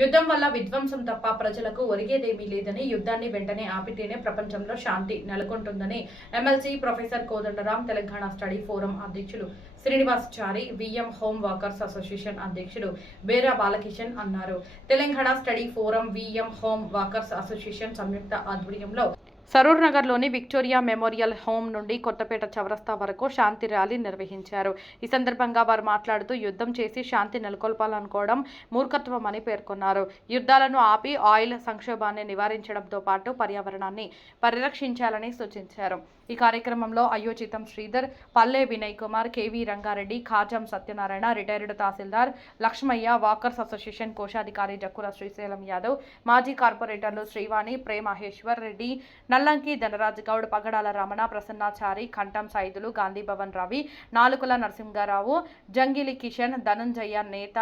యుద్ధం వల్ల విధ్వంసం తప్ప ప్రజలకు ఒరిగేదేమీ లేదని, యుద్ధాన్ని వెంటనే ఆపితేనే ప్రపంచంలో శాంతి నెలకొంటుందని MLC professor Kodandaram, Telangana study forum అధ్యక్షులు Srinivasachari, VM home workers association అధ్యక్షుడు బేరా బాలకిషన్ అన్నారు. Telangana study forum, VM home workers association సంయుక్త ఆధ్వర్యంలో సరూర్ నగర్లోని విక్టోరియా మెమోరియల్ హోమ్ నుండి కొత్తపేట చౌరస్తా వరకు శాంతి ర్యాలీ నిర్వహించారు. ఈ సందర్భంగా వారు మాట్లాడుతూ, యుద్ధం చేసి శాంతి నెలకొల్పాలనుకోవడం మూర్ఖత్వం అని పేర్కొన్నారు. యుద్ధాలను ఆపి ఆయిల్ సంక్షోభాన్ని నివారించడంతో పాటు పర్యావరణాన్ని పరిరక్షించాలని సూచించారు. ఈ కార్యక్రమంలో అయోచితం శ్రీధర్, పల్లె వినయ్ కుమార్, కేవీ రంగారెడ్డి, ఖాజం సత్యనారాయణ, రిటైర్డ్ తహసీల్దార్ లక్ష్మయ్య, వాకర్స్ అసోసియేషన్ కోశాధికారి జక్కుల శ్రీశైలం యాదవ్, మాజీ కార్పొరేటర్లు శ్రీవాణి, ప్రేమహేశ్వర్ రెడ్డి, నల్లంకి ధనరాజ్ గౌడ్, పగడాల రమణ, ప్రసన్నాచారి, కంఠం సైదులు, గాంధీ భవన్ రవి, నాలుకల నరసింహారావు, జంగిలి కిషన్, ధనంజయ నేత,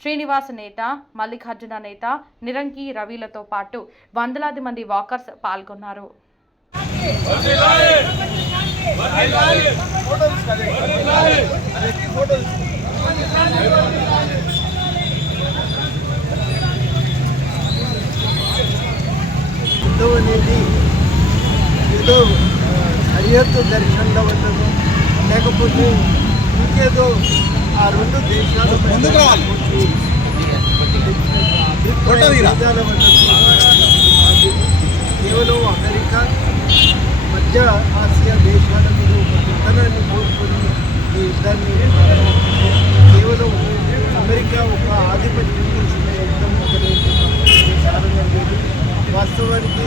శ్రీనివాస్ నేత, మల్లికార్జున నేత, నిరంకి రవిలతో పాటు వందలాది మంది వాకర్స్ పాల్గొన్నారు. ఏదో సరిహద్దు దర్శనంలో ఉండదు, లేకపోతే ఇంకేదో ఆ రెండు దేశాల కేవలం అమెరికా, మధ్య ఆసియా దేశాల మీద ఒక విత్తనాన్ని కోరుకొని ఈ యుద్ధాన్ని కేవలం అమెరికా ఒక ఆధిపత్యం చేసిన యుద్ధం మొదలైంది సాధనం లేదు. వాస్తవానికి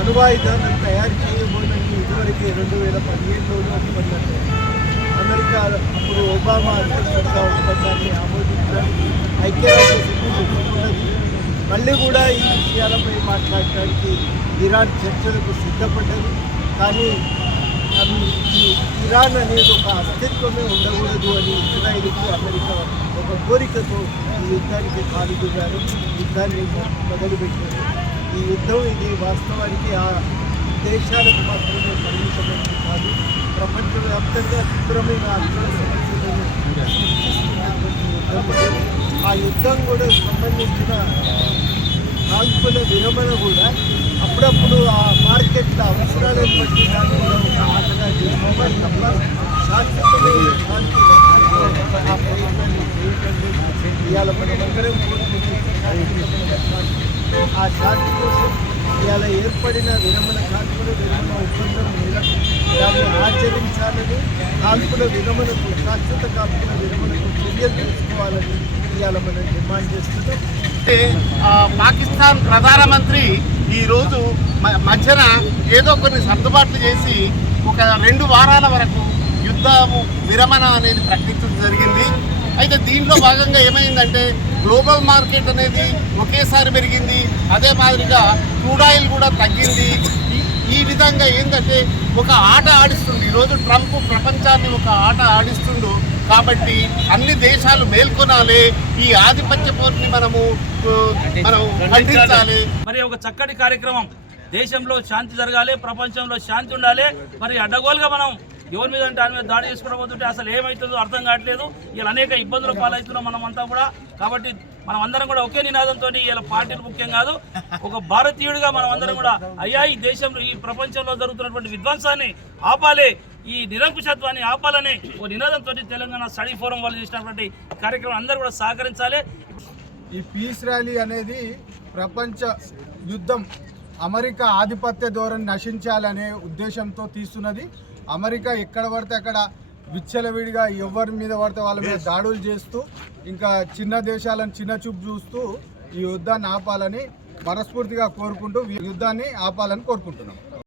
అణువాయుధాలను తయారు చేయబోదని ఇదివరకు 2017లోనే ఒప్పందాన్ని అమెరికా అప్పుడు ఒబామా అధ్యక్షుడిగా ఒప్పందాన్ని ఆమోదించడానికి ఐక్యరాజ్యసమితి ఒప్పుకున్నది. మళ్ళీ కూడా ఈ విషయాలపై మాట్లాడటానికి ఇరాన్ చర్చలకు సిద్ధపడ్డది. కానీ ఇరాన్ అనేది ఒక అస్తిత్వమే ఉండకూడదు అని ఇజ్రాయిల్కు అమెరికా ఒక కోరికతో ఈ యుద్ధానికి కాలుదుగారు యుద్ధాన్ని మొదలుపెట్టారు. ఈ యుద్ధం ఇది వాస్తవానికి ఆ దేశాలకు మాత్రమే పరిమితమైనది కాదు, ప్రపంచవ్యాప్తంగా తీవ్రమైన అర్థ సమస్యలను సృష్టిస్తున్నటువంటి యుద్ధం. ఆ యుద్ధం కూడా సంబంధించిన కాల్పుల విరమణ కూడా అప్పుడప్పుడు ఆ మార్కెట్ల అవసరాలను బట్టి దాన్ని కూడా ఒక ఆటగా చేసుకోవాలి తప్ప శాశ్వతమైన శాంతి ఆ ప్రయత్నాన్ని చేయకండి. ఇవాళ మనమందరం ఆ శాంతి కోసం ఇవాళ ఏర్పడిన కాల్పుల విరమణ ఒప్పందం మీద దాన్ని ఆచరించాలని, కాల్పుల విరమణకు శాశ్వత కాల్పుల విరమణకు చర్యలు తీసుకోవాలని ఇవాళ మనం డిమాండ్ చేస్తున్నాం. పాకిస్తాన్ ప్రధానమంత్రి ఈరోజు మధ్యన ఏదో కొన్ని సర్దుబాట్లు చేసి ఒక 2 వారాల వరకు యుద్ధము విరమణ అనేది ప్రకటించడం జరిగింది. అయితే దీంట్లో భాగంగా ఏమైందంటే గ్లోబల్ మార్కెట్ అనేది ఒకేసారి పెరిగింది, అదే మాదిరిగా క్రూడ్ ఆయిల్ కూడా తగ్గింది. ఈ విధంగా ఏంటంటే ఒక ఆట ఆడిస్తుంది. ఈరోజు ట్రంప్ ప్రపంచాన్ని ఒక ఆట ఆడిస్తుండు. కాబట్టి అన్ని దేశాలు మేల్కొనాలి, ఈ ఆధిపత్య పోరుని మనం ఖండించాలి. మరి ఒక చక్కటి కార్యక్రమం, దేశంలో శాంతి జరగాలి, ప్రపంచంలో శాంతి ఉండాలి. మరి అడ్డగోలుగా మనం ఎవరి మీద అంటే దాని మీద దాడి చేసుకోవడం పోతుంటే అసలు ఏమవుతుందో అర్థం కావట్లేదు. ఇలా అనేక ఇబ్బందుల పాలవుతున్నాం మనం అంతా కూడా. కాబట్టి మనం అందరం కూడా ఒకే నినాదంతో ఇలా పార్టీలు ముఖ్యం కాదు, ఒక భారతీయుడిగా మనం అందరం కూడా అయ్యా ఈ దేశంలో ఈ ప్రపంచంలో జరుగుతున్నటువంటి విధ్వంసాన్ని ఆపాలి, ఈ నిరంకుశత్వాన్ని ఆపాలని ఓ నినాదంతో తెలంగాణ స్టడీ ఫోరం వాళ్ళు చేసినటువంటి కార్యక్రమం అందరూ కూడా సహకరించాలి. ఈ పీస్ ర్యాలీ అనేది ప్రపంచ యుద్ధం అమెరికా ఆధిపత్య ధోరణి నశించాలనే ఉద్దేశంతో తీస్తున్నది. అమెరికా ఎక్కడ పడితే అక్కడ విచ్చలవిడిగా ఎవరి మీద పడితే వాళ్ళ మీద దాడులు చేస్తూ, ఇంకా చిన్న దేశాలను చిన్న చూపు చూస్తూ ఈ యుద్ధాన్ని ఆపాలని మనస్ఫూర్తిగా కోరుకుంటూ యుద్ధాన్ని ఆపాలని కోరుకుంటున్నాం.